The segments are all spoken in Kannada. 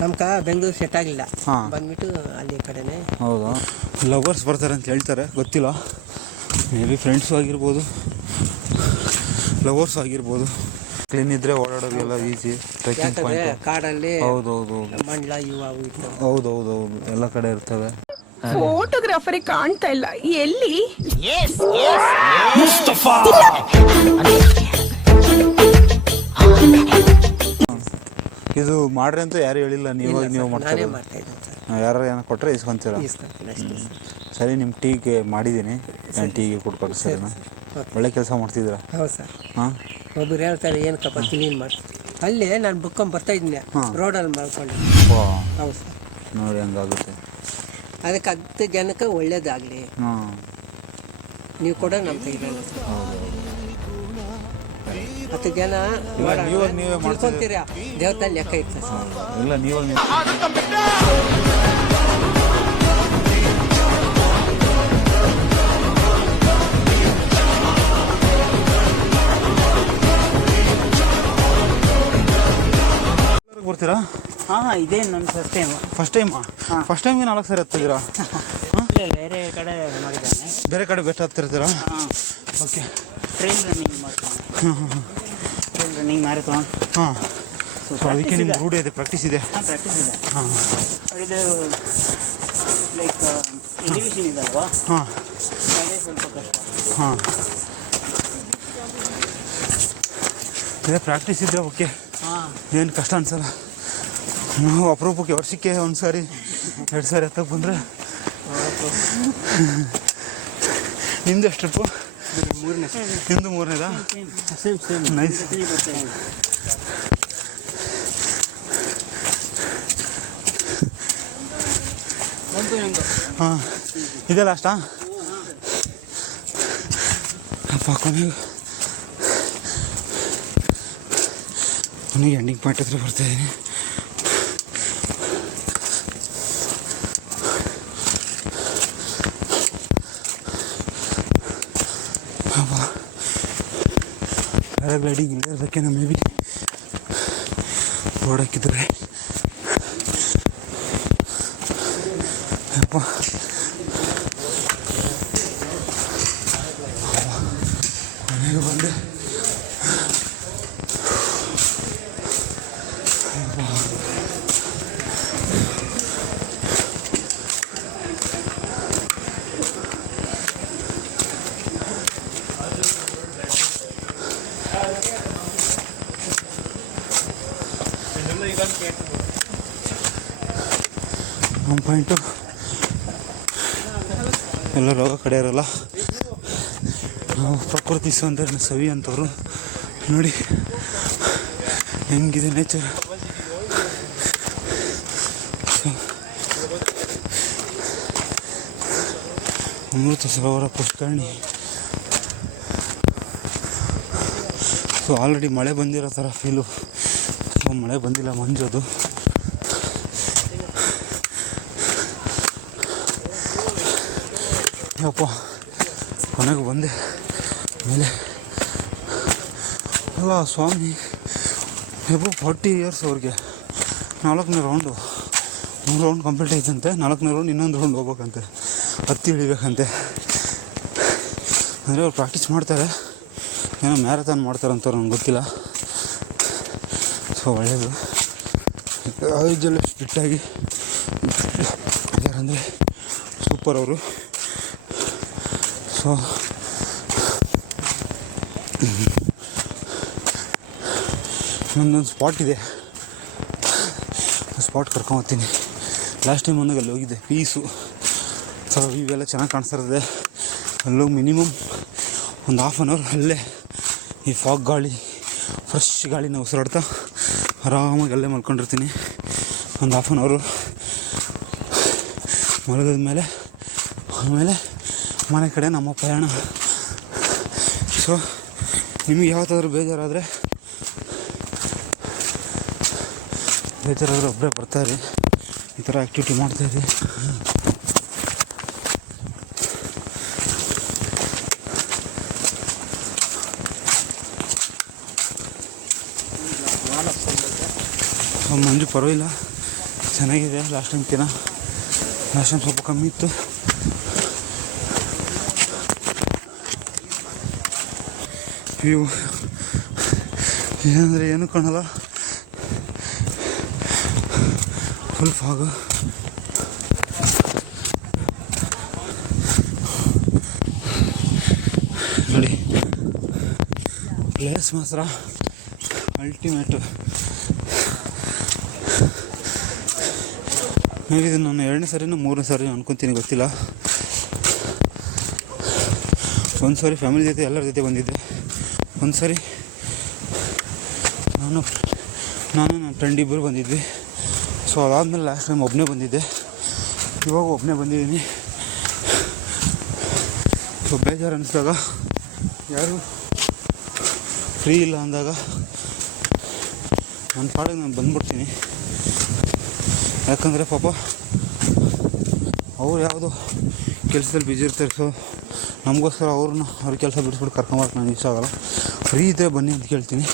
ನಮ್ಗೆ ಬೆಂಗಳೂರು ಸೆಟ್ ಆಗಲಿಲ್ಲ. ಹಾಂ, ಬಂದ್ಬಿಟ್ಟು ಅಲ್ಲಿ ಕಡೆನೇ. ಹೌದಾ? ಲವರ್ಸ್ ಬರ್ತಾರೆ ಅಂತ ಹೇಳ್ತಾರೆ, ಗೊತ್ತಿಲ್ಲ. ಮೇ ಬಿ ಫ್ರೆಂಡ್ಸು ಆಗಿರ್ಬೋದು, ಲವರ್ಸ್ ಆಗಿರ್ಬೋದು. ಕ್ಲೀನ್ ಇದ್ದರೆ ಓಡಾಡೋದೆಲ್ಲ ಈಸಿ. ಟ್ರೆಕ್ಕಿಂಗ್ ಪಾಯಿಂಟ್ ಕಾಡಲ್ಲಿ ಹೌದೌದು, ಮಂಡ್ಲ ಇವು ಹೌದೌದು, ಎಲ್ಲ ಕಡೆ ಇರ್ತವೆ. ಫೋಟೋಗ್ರಾಫರಿ ಕಾಣ್ತಾ ಇಲ್ಲ, ಎಲ್ಲಿ? ಇದು ಮಾಡ್ರಿ ಅಂತ ಯಾರು ಹೇಳಿಲ್ಲ, ನೀವು ಮಾಡ್ತಾರೆ. ಯಾರು ಏನೋ ಕೊಟ್ಟರೆ ಇಸ್ಕೊಂತೀರ? ಸರಿ, ನಿಮ್ಮ ಟೀಗೆ ಮಾಡಿದ್ದೀನಿ, ನಾನು ಟೀಗೆ ಕೊಟ್ಕೊಟ್ಟು. ಸರಿನಾ? ಒಳ್ಳೆ ಕೆಲಸ ಮಾಡ್ತಿದ್ದೀರಾ. ಹೌದು ಸರ್. ಹಾಂ, ಒಬ್ಬರು ಹೇಳ್ತಾರೆ ಏನು ಕಪ್ಪ ಕ್ಲೀನ್ ಮಾಡ್ತೀನಿ. ಅಲ್ಲೇ ನಾನು ಬುಕ್ಕೊಂಡು ಬರ್ತಾ ಇದ್ದೀನಿ, ರೋಡಲ್ಲಿ ಮಾಡ್ಕೊಂಡು. ಹೌದು ಸರ್. ನೋಡಿ ಹಂಗಾಗುತ್ತೆ. ಅದಕ್ಕೆ 10 ಜನಕ್ಕೆ ಒಳ್ಳೇದಾಗಲಿ. ಹಾಂ, ನೀವು ಕೂಡ ನಮ್ಮ ತೆಗಿಲ್ಲ. 10 ಜನ ನೀವೇ ಮಾಡ್ಕೊಂತೀರಾ, ದೇವರಲ್ಲಿ ಲೆಕ್ಕ ಇರ್ತದೆ ಸರ್. ಇಲ್ಲ, ನೀವಾಗ ಬರ್ತೀರಾ? ಹಾಂ, ಇದೇ ನನ್ನ ಫಸ್ಟ್ ಟೈಮು. ಫಸ್ಟ್ ಟೈಮ್ಗೆ 4 ಸರಿ ಹತ್ತಿದ್ದೀರಾ? ಬೇರೆ ಕಡೆ ಮಾಡಿದ್ದಾನೆ. ಬೇರೆ ಕಡೆ ಬೆಟ್ಟ ಹತ್ತಿರ್ತೀರಾ? ಹಾಂ, ಓಕೆ. ಟ್ರೈನ್ ರನ್ನಿಂಗ್ ಮಾಡ್ತಾನೆ. Train running marathon. ಹಾಂ, ಸೊ ಅದಕ್ಕೆ ನಿಮ್ಗೆ ರೂಢಿ ಇದೆ, ಪ್ರಾಕ್ಟೀಸ್ ಇದೆ. ಹಾಂ, ಪ್ರಾಕ್ಟೀಸ್ ಇದೆ. ಹಾಂ, ಇದು ಲೈಕ್ ಎಲಿವೇಶನ್ ಇದಲ್ವಾ? ಹಾಂ, ಅದೇ ಸ್ವಲ್ಪ ಕಷ್ಟ. ಹಾಂ, ಇದೇ ಪ್ರಾಕ್ಟೀಸ್ ಇದ್ದರೆ ಓಕೆ, ಏನು ಕಷ್ಟ ಅನ್ಸಲ್ಲ. ನಾವು ಅಪರೂಪಕ್ಕೆ ವರ್ಷಕ್ಕೆ 1 ಸಾರಿ 2 ಸಾರಿ ಹತ್ತಕ್ಕೆ ಬಂದರೆ. ನಿಮ್ದು ಎಷ್ಟು ಟ್ರಿಪ್ಪು? ನಿಮ್ಮದು 3ನೇದಾ? ನೈಸ್. ಹಾಂ, ಇದೇ ಲಾಸ್ಟಾ? ಅಪ್ಪ, ಕೊನೆಗೆ ಎಂಡಿಂಗ್ ಪಾಯಿಂಟ್ ಹತ್ರ ಬರ್ತಾಯಿದ್ದೀನಿ. ಪ್ಯಾರಾಗ್ಲೈಡಿಂಗ್ ಇಲ್ಲೇ ಇರೋದಕ್ಕೇನೋ ಮೇ ಬಿ ರೋಡ್ ಹಾಕಿದ್ರೆ. ಅಪ್ಪ, ಮನೆಗೆ ಬಂದೆ. ನಮ್ಮ ಪಾಯಿಂಟು ಎಲ್ಲ ರೋಗ ಕಡೆ ಇರಲ್ಲ. ನಾವು ಪ್ರಕೃತಿ ಸೌಂದರ್ಯ ಸವಿ ಅಂತವ್ರು. ನೋಡಿ ಹೆಂಗಿದೆ ನೇಚರ್. ಅಮೃತ ಸರೋವರ, ಪುಷ್ಕರಣಿ. ಸೊ ಆಲ್ರೆಡಿ ಮಳೆ ಬಂದಿರೋ ಥರ ಫೀಲು. ಸೊ ಮಳೆ ಬಂದಿಲ್ಲ, ಮಂಜು ಅದು. ಯಪ್ಪ, ಕೊನೆಗೂ ಬಂದೆ ಮೇಲೆ. ಅಲ್ಲ ಸ್ವಾಮಿ, ಎಬೋ 40 ಇಯರ್ಸ್ ಅವ್ರಿಗೆ 4ನೇ ರೌಂಡು. 3 ರೌಂಡ್ ಕಂಪ್ಲೀಟ್ ಆಯ್ತಂತೆ, 4ನೇ ರೌಂಡ್ ಇನ್ನೊಂದು ರೌಂಡ್ ಹೋಗ್ಬೇಕಂತೆ, ಹತ್ತಿ ಇಳಿಬೇಕಂತೆ. ಅಂದರೆ ಅವ್ರು ಪ್ರಾಕ್ಟೀಸ್ ಮಾಡ್ತಾರೆ, ಏನೋ ಮ್ಯಾರಥಾನ್ ಮಾಡ್ತಾರಂತ ನಂಗೆ ಗೊತ್ತಿಲ್ಲ. ಸೊ ಒಳ್ಳೆಯದು. ಐದೆಲ್ಲ ಫಿಟ್ಟಾಗಿ ಯಾರಂದರೆ ಸೂಪರ್ ಅವರು. ಸೊ ಇನ್ನೊಂದು ಸ್ಪಾಟ್ ಇದೆ, ಸ್ಪಾಟ್ ಕರ್ಕೊಂಬರ್ತೀನಿ. ಲಾಸ್ಟ್ ಟೈಮ್ ಒಂದಾಗ ಅಲ್ಲಿ ಹೋಗಿದ್ದೆ, ಪೀಸು. ಸೊ ಇವೆಲ್ಲ ಚೆನ್ನಾಗಿ ಕಾಣಿಸ್ತಿರ್ತದೆ. ಅಲ್ಲೋಗಿ ಮಿನಿಮಮ್ ಒಂದು 1/2 ಅವರ್ ಅಲ್ಲೇ ಈ ಫಾಗ್ ಗಾಳಿ, ಫ್ರೆಶ್ ಗಾಳಿನ ಉಸಿರಾಡ್ತಾ ಆರಾಮಾಗಿ ಅಲ್ಲೇ ಮಲ್ಕೊಂಡಿರ್ತೀನಿ. ಒಂದು 1/2 ಅವರು ಮಲಗಿದ ಮೇಲೆ ಆಮೇಲೆ ಮನೆ ಕಡೆ ನಮ್ಮ ಪ್ರಯಾಣ. ಸೊ ನಿಮಗೆ ಯಾವತ್ತಾದ್ರೂ ಬೇಜಾರಾದರೆ ಒಬ್ಬರೇ ಬರ್ತಾಯಿರಿ, ಈ ಥರ ಆ್ಯಕ್ಟಿವಿಟಿ ಮಾಡ್ತಾಯಿರಿ. ಮಂಜು ಪರವಾಗಿಲ್ಲ, ಚೆನ್ನಾಗಿದೆ ಲಾಸ್ಟ್ ಟೈಮ್ಕಿನ. ಲಾಸ್ಟ್ ಟೈಮ್ ಸ್ವಲ್ಪ ಕಮ್ಮಿ ಇತ್ತು. ವ್ಯೂ ಏನಂದರೆ ಏನೂ ಕಾಣಲ್ಲ, ಫುಲ್ ಫಾಗು. ನೋಡಿ ಪ್ಲೇಸ್ ಮಾತ್ರ ಅಲ್ಟಿಮೇಟು. ಮೇಬಿ ಇದು ನಾನು 2ನೇ ಸರಿನೂ 3ನೇ ಸರಿ ಅನ್ಕೊತೀನಿ, ಗೊತ್ತಿಲ್ಲ. ಒಂದು ಸಾರಿ ಫ್ಯಾಮಿಲಿ ಜೊತೆ ಎಲ್ಲರ ಜೊತೆ ಬಂದಿದ್ದೆ, ಒಂದು ಸಾರಿ ನಾನು ನನ್ನ ಫ್ರೆಂಡ್ ಇಬ್ಬರು ಬಂದಿದ್ವಿ. ಸೊ ಅದಾದಮೇಲೆ ಲಾಸ್ಟ್ ಟೈಮ್ ಒಬ್ಬನೇ ಬಂದಿದ್ದೆ, ಇವಾಗ ಒಬ್ಬನೇ ಬಂದಿದ್ದೀನಿ. ಸೊ ಬೇಜಾರು ಅನ್ನಿಸಿದಾಗ, ಯಾರು ಫ್ರೀ ಇಲ್ಲ ಅಂದಾಗ ನನ್ನ ಪಾಡಿಗೆ ನಾನು ಬಂದ್ಬಿಡ್ತೀನಿ. ಯಾಕಂದರೆ ಪಾಪ ಅವ್ರು ಯಾವುದೋ ಕೆಲಸದಲ್ಲಿ ಬ್ಯುಸಿ ಇರ್ತಾರೆ. ಸೊ ನಮಗೋಸ್ಕರ ಅವ್ರ ಕೆಲಸ ಬಿಡಿಸ್ಬಿಟ್ಟು ಕರ್ಕೊಂಬರಕ್ಕೆ ನನಗೆ ಇಷ್ಟ ಆಗೋಲ್ಲ. ಫ್ರೀ ಇದ್ದರೆ ಬನ್ನಿ ಅಂತ ಕೇಳ್ತೀನಿ.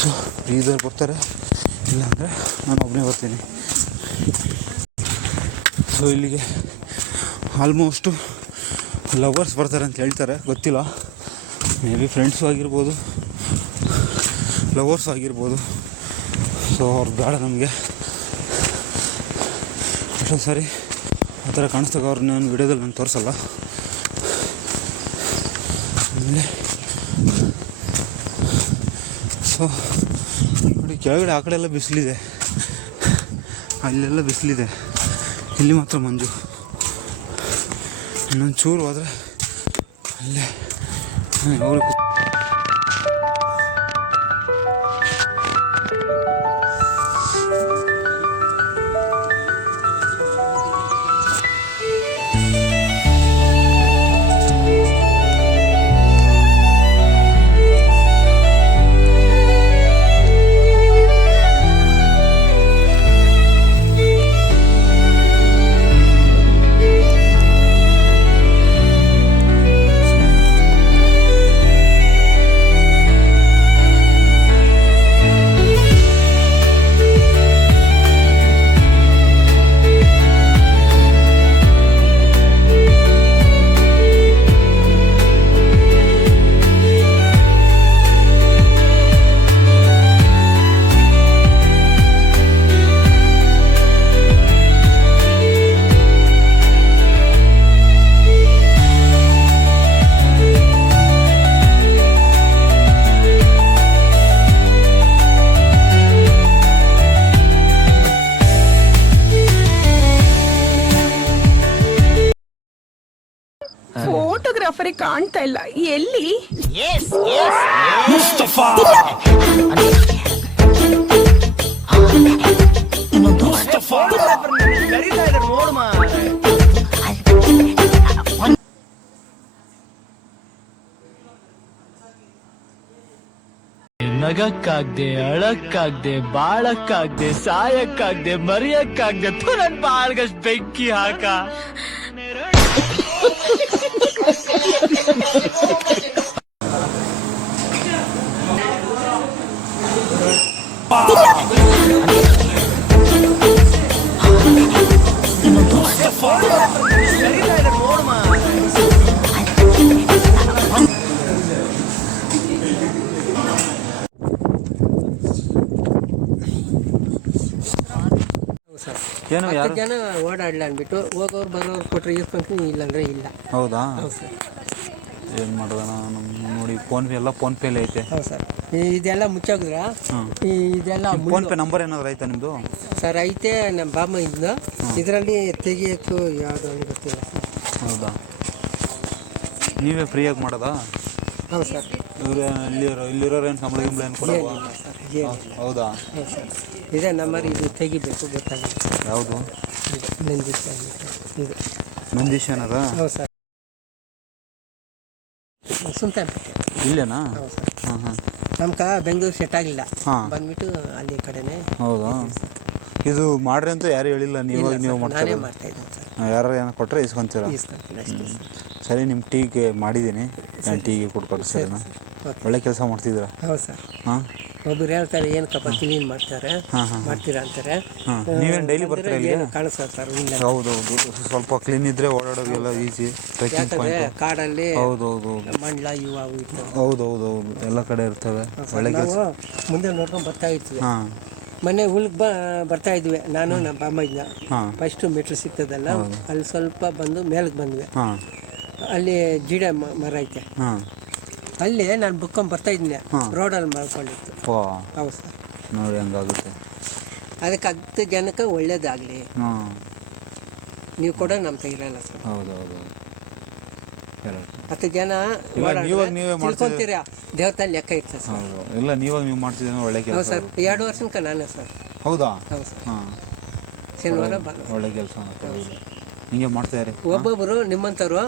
ಸೊ ಫ್ರೀ ಇದ್ದರೆ ಬರ್ತಾರೆ, ಇಲ್ಲಾಂದರೆ ನಾನು ಒಬ್ಬನೇ ಬರ್ತೀನಿ. ಸೊ ಇಲ್ಲಿಗೆ ಆಲ್ಮೋಸ್ಟು ಲವರ್ಸ್ ಬರ್ತಾರೆ ಅಂತ ಹೇಳ್ತಾರೆ, ಗೊತ್ತಿಲ್ಲ. ಮೇ ಬಿ ಫ್ರೆಂಡ್ಸು ಆಗಿರ್ಬೋದು, ಲವರ್ಸು ಆಗಿರ್ಬೋದು. ಸೊ ಅವ್ರು ಬೇಡ ನಮಗೆ. ಎಷ್ಟೊಂದು ಸಾರಿ ಆ ಥರ ಕಾಣಿಸ್ದಾಗ ಅವ್ರನ್ನ ನಾನು ವಿಡಿಯೋದಲ್ಲಿ ನಾನು ತೋರಿಸಲ್ಲ. ಆಮೇಲೆ ಸೊ ನೋಡಿ ಕೆಳಗಡೆ ಆ ಕಡೆ ಎಲ್ಲ ಬಿಸಿಲಿದೆ, ಅಲ್ಲೆಲ್ಲ ಬಿಸಿಲಿದೆ, ಇಲ್ಲಿ ಮಾತ್ರ ಮಂಜು. ಇನ್ನೊಂದು ಚೂರು ಹೋದರೆ ಅಲ್ಲೇ ಅವರು ಫೋಟೋಗ್ರಾಫರಿಗೆ ಕಾಣ್ತಾ ಇಲ್ಲ, ಎಲ್ಲಿ? ನಗಕ್ಕಾಗ್ದೆ, ಅಳಕ್ಕಾಗ್ದೆ, ಬಾಳಕ್ಕಾಗ್ದೆ, ಸಾಯಕ್ಕಾಗ್ದೆ, ಮರಿಯಕ್ಕಾಗ್ದೆ, ನನ್ ಬಾಳ್ಗಷ್ಟ್ ಬೆಂಕಿ ಹಾಕ. ಏನು 10 ಜನ ಓಡಾಡ್ಲ ಅಂದ್ಬಿಟ್ಟು ಹೋಗೋರು ಬರೋರು ಕೊಟ್ಟರೆ ಇಸ್ಕೊಂತೀನಿ, ಇಲ್ಲಾಂದ್ರೆ ಇಲ್ಲ. ಹೌದಾ? ಹೌದು ಸರ್. ಏನು ಮಾಡೋಣ ನಮ್ಮ ನೋಡಿ, ಫೋನ್ಪೇ ಎಲ್ಲ ಫೋನ್ಪೇಲಿ ಐತೆ. ಹೌದು ಸರ್. ಇದೆಲ್ಲ ಮುಚ್ಚಾಕಿದ್ರ ಇದೆಲ್ಲ ಫೋನ್ಪೇ ನಂಬರ್ ಏನಾದ್ರು ಐತಾ ನಿಮ್ಮದು? ಸರ್ ಐತೆ, ನಮ್ಮ ಬಾಮ ಇದ್ದು ಇದರಲ್ಲಿ ತೆಗಿಯೋಕ್ಕೂ ಯಾವುದು ಅಂತ ಗೊತ್ತಿಲ್ಲ. ಹೌದಾ? ನೀವೇ ಫ್ರೀಯಾಗಿ ಮಾಡೋದಾ? ಹೌದು ಸರ್. ಇಲ್ಲಿರೋರು ಏನು ಸಂಬಳ ಗಿಂಬಳ ಏನು ಕೊಡೋದು? ಹೌದಾ? ಹೌದು ಸರ್. ಇದೇ ನಂಬರ್, ಇದು ತೆಗಿಬೇಕು, ಗೊತ್ತಾಗುತ್ತೆ. ಯಾವುದು? ನಂದೀಶ್ ಇದು ನಂದೀಶ್ ಏನದ? ಹೌದು ಸರ್. ಸುಲ್ತಾನ್ಪೇಟೆ. ಇಲ್ಲೇನಾ? ಹೌದು ಸರ್. ಹಾಂ ಹಾಂ. ನಮ್ಗೆ ಬೆಂಗಳೂರು ಸೆಟ್ ಆಗಿಲ್ಲ, ಹಾಂ, ಬಂದ್ಬಿಟ್ಟು ಅಲ್ಲಿ ಕಡೆನೇ. ಹೌದಾ? ಇದು ಮಾಡ್ರಿ ಅಂತ ಯಾರು ಹೇಳಿಲ್ಲ, ನೀವು ನಾನೇ ಮಾಡ್ತೀರಾ? ಮಾಡ್ತಾ ಇದ್ದೀನಿ ಸರ್. ಯಾರು ಏನೋ ಕೊಟ್ಟರೆ ಇಸ್ಕೊಂತೀರಾ? ಇಸ್ಕೊಂತೀನಿ ಅಷ್ಟೇ ಸರ್. ಸರಿ, ನಿಮ್ಮ ಟೀಗೆ ಮಾಡಿದ್ದೀನಿ, ನಾನು ಟೀಗೆ ಕೊಟ್ಕೊಟ್ಟು. ಸರಿನಾ? ಒಳ್ಳೆ ಕೆಲಸ ಮಾಡ್ತಿದ್ದೀರಾ? ಹೌದು ಸರ್. ಹಾಂ, ಒಬ್ರು ಹೇಳ್ತಾರೆ ಏನಕ್ಕಪ್ಪ ಕ್ಲೀನ್ ಮಾಡ್ತಾರೆ ಮಾಡ್ತೀರಾ ಅಂತಾರೆ. ನೀವೇನು ಡೈಲಿ ಬರ್ತೀರಾ ಇಲ್ಲಿ? ಏನು ಕಾಣಿಸ್ತದೆ ಸರ್ ಇಲ್ಲ. ಹೌದೌದು, ಸ್ವಲ್ಪ ಕ್ಲೀನ್ ಇದ್ರೆ ಓಡಾಡೋದೆಲ್ಲ ಈಸಿ. ಟ್ರೆಕ್ಕಿಂಗ್ ಯಾಕಂದ್ರೆ ಪಾಯಿಂಟ್. ಕಾಡಲ್ಲಿ ಹೌದೌದು ಮಂಡ್ಲ ಇವು ಅವು ಇರ್ತವೆ. ಹೌದೌದು ಎಲ್ಲ ಕಡೆ ಇರ್ತವೆ. ಒಳ್ಳೆ ಕೆಲಸ. ನಾವು ಮುಂದೆ ನೋಡ್ಕೊಂಡು ಬರ್ತಾ ಇರ್ತೀವಿ. ಹಾಂ ಮೊನ್ನೆ ಹುಲ್ಗೆ ಬರ್ತಾ ಇದ್ವಿ ನಾನು ನಮ್ಮ ಅಮ್ಮ ಇದ್ನ. ಹಾಂ ಫಸ್ಟು ಮೆಟ್ಲು ಸಿಗ್ತದಲ್ಲ ಅಲ್ಲಿ ಸ್ವಲ್ಪ ಬಂದು ಮೇಲಕ್ಕೆ ಬಂದ್ವಿ. ಹಾಂ ಅಲ್ಲಿ ಜಿಡ ಮರ ಐತೆ, ಹಾಂ ಅಲ್ಲಿ ನಾನು ಬುಕ್ಕೊಂಡು ಬರ್ತಾ ಇದ್ದೀನಿ, ರೋಡಲ್ಲಿ ಮಾಡ್ಕೊಂಡಿತ್ತು. ಓ ಹೌದು ಸರ್. ನೋಡಿ ಹಂಗಾಗುತ್ತೆ. ಅದಕ್ಕೆ 10 ಜನಕ್ಕೆ ಒಳ್ಳೇದಾಗಲಿ, ಹಾಂ ನೀವು ಕೂಡ ನಮ್ಮ ತೆಗಿರಲ್ಲ ಸರ್. ಹೌದೌದು 10 ಜನ ನೀವೇ ತಿಳ್ಕೊಂತೀರಾ ದೇವತಾಲ್ಲಿ ಲೆಕ್ಕ ಇರ್ತದೆ ಸರ್. ಹೌದು ಇಲ್ಲ ನೀವಾಗ ನೀವು ಮಾಡ್ತಿದ್ದೀರ ಒಳ್ಳೆ ಹೌದು ಕೆಲಸ. ಸರ್, 2 ವರ್ಷಕ್ಕೆ ನಾನೇ ಸರ್. ಹೌದಾ? ಹೌದು ಸರ್. ಹಾಂ ಶನಿವಾರ ಭಾನುವಾರ ಒಳ್ಳೆ ಕೆಲಸ ಹಿಂಗೆ ಮಾಡ್ತಾ ಇರಿ. ಒಬ್ಬೊಬ್ಬರು ನಿಮ್ಮಂಥವ್ರು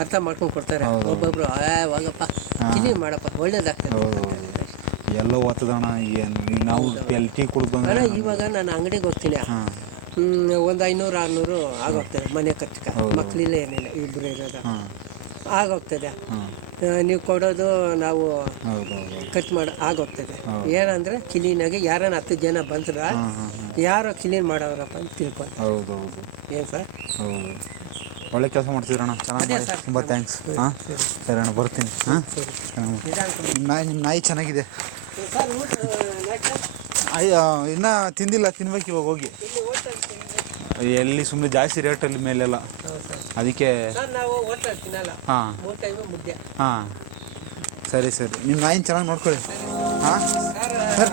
ಅರ್ಥ ಮಾಡ್ಕೊಂಡು ಕೊಡ್ತಾರೆ. ಒಬ್ಬೊಬ್ರು ಹೋಗಪ್ಪ ಕ್ಲೀನ್ ಮಾಡಪ್ಪ ಒಳ್ಳೇದಾಗ್ತದೆ. ಎಲ್ಲೋ ಓದ್ತದಣ್ಣ. ಏನು ಈಗ ನಾವು ಎಲ್ಲಿ ಟೀ ಕುಡ್ಕೊಂಡ್ರೆ ಅಣ್ಣ ಇವಾಗ ನಾನು ಅಂಗಡಿಗೆ ಹೋಗ್ತೀನಿ, ಒಂದು 500-600 ಆಗೋಗ್ತದೆ ಮನೆ ಖರ್ಚಿಗೆ. ಮಕ್ಕಳಿಲ್ಲ ಏನಿಲ್ಲ, ಇಬ್ಬರು ಇರೋದು ಆಗೋಗ್ತದೆ. ನೀವು ಕೊಡೋದು ನಾವು ಖರ್ಚು ಮಾಡಿ ಆಗೋಗ್ತದೆ. ಏನಂದರೆ ಕ್ಲೀನಾಗಿ ಯಾರನ್ನ 10 ಜನ ಬಂದ್ರೆ ಯಾರೋ ಕ್ಲೀನ್ ಮಾಡೋರಪ್ಪ ಅಂತ ತಿಳ್ಕೊಂಡು. ಹೌದೌದು ಏನು ಸರ್? ಹೌದು ಒಳ್ಳೆ ಕೆಲಸ ಮಾಡ್ತಿದ್ರಣ್ಣ, ಚೆನ್ನಾಗಿ ಮಾಡಿ. ತುಂಬ ಥ್ಯಾಂಕ್ಸ್. ಹಾಂ ಸರಿ ಅಣ್ಣ, ಬರ್ತೀನಿ. ಹಾಂ ನಿಮ್ಮ ನಾಯಿ ಚೆನ್ನಾಗಿದೆ. ಇನ್ನೂ ತಿಂದಿಲ್ಲ, ತಿನ್ಬೇಕು ಇವಾಗ ಹೋಗಿ. ಎಲ್ಲಿ ಸುಮ್ಮನೆ ಜಾಸ್ತಿ ರೇಟಲ್ಲಿ ಮೇಲೆಲ್ಲ, ಅದಕ್ಕೆ. ಹಾಂ ಹಾಂ ಸರಿ ಸರಿ, ನಿಮ್ಮ ನಾಯಿನ ಚೆನ್ನಾಗಿ ನೋಡ್ಕೊಳ್ಳಿ. ಹಾಂ ಸರ್.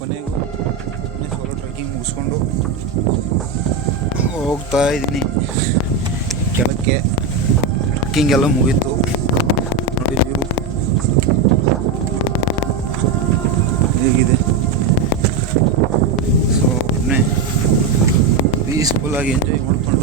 ಕೊನೆಗೂ ಸೋಲೋ ಟ್ರೆಕ್ಕಿಂಗ್ ಮುಗಿಸ್ಕೊಂಡು ಹೋಗ್ತಾ ಇದ್ದೀನಿ ಕೆಳಕ್ಕೆ. ಟ್ರೆಕ್ಕಿಂಗ್ ಎಲ್ಲ ಮುಗೀತು ನೋಡಿ, ವ್ಯೂ ಹೇಗಿದೆ. ಸೊ ಪೀಸ್ಫುಲ್ಲಾಗಿ ಎಂಜಾಯ್ ಮಾಡ್ಕೊಂಡು